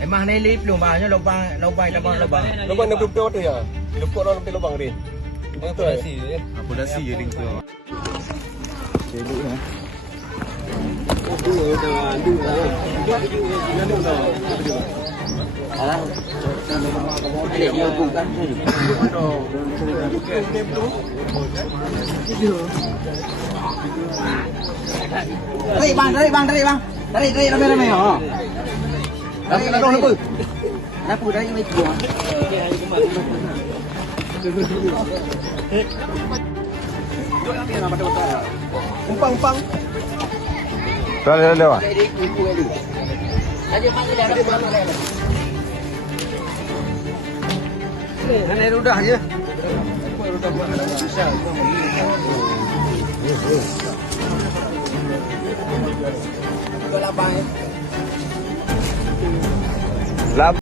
Emang nilip lubangnya lubang lubang. Lubang na bubdo tu ya. Lubang orang lubang rin. Betul. Akomodasi je link tu. Cebuk ya. Dari bang. Dari ramai oh. Dari apa? Aku dari itu. Umpang. Lewat. Ini udah aja. Lab